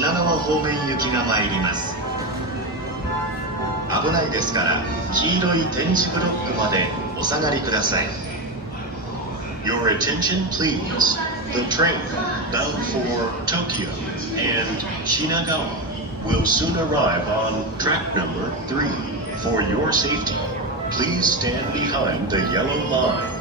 品川方面行きが参ります。危ないですから黄色い点字ブロックまでお下がりください。 Your attention please. The train bound for Tokyo and Shinagawa will soon arrive on track number 3. For your safety, please stand behind the yellow line.